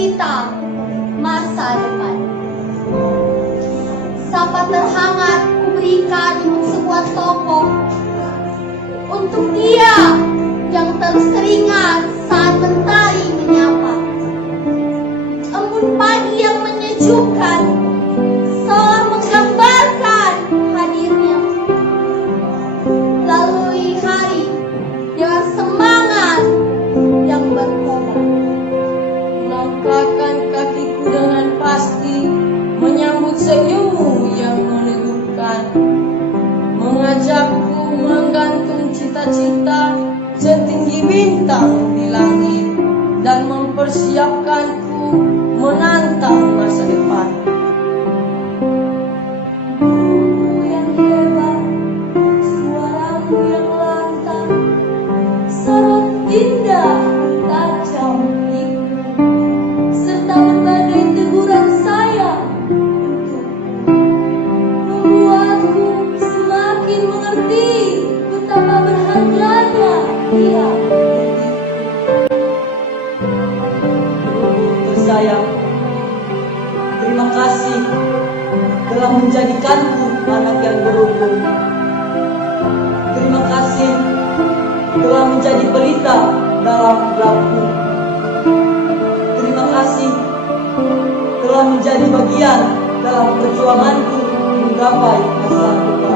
kita masa depan. Sapa terhangat kuberikan untuk sebuah tokoh, untuk dia yang terus teringat saat mentari menyapa. Embun pagi yang menyejukkan seolah menggambarkan hadirnya. Lalui hari dengan semangat yang berkobar. Langkahkan kakiku dengan pasti, menyambut senyummu yang meneguhkan, mengajakku menggantung cita-cita setinggi bintang di langit, dan mempersiapkanku menantang masa depan. Guru yang hebat, suaramu yang lantang, sorot indah tajam hatiku, serta berbagai teguran sayang untukku, membuatku semakin mengerti betapa berharganya dia bagiku. Guruku tersayang, terima kasih telah menjadikanku anak yang beruntung. Terima kasih telah menjadi pelita dalam gelapku. Terima kasih telah menjadi bagian dalam perjuanganku menggapai masa depan.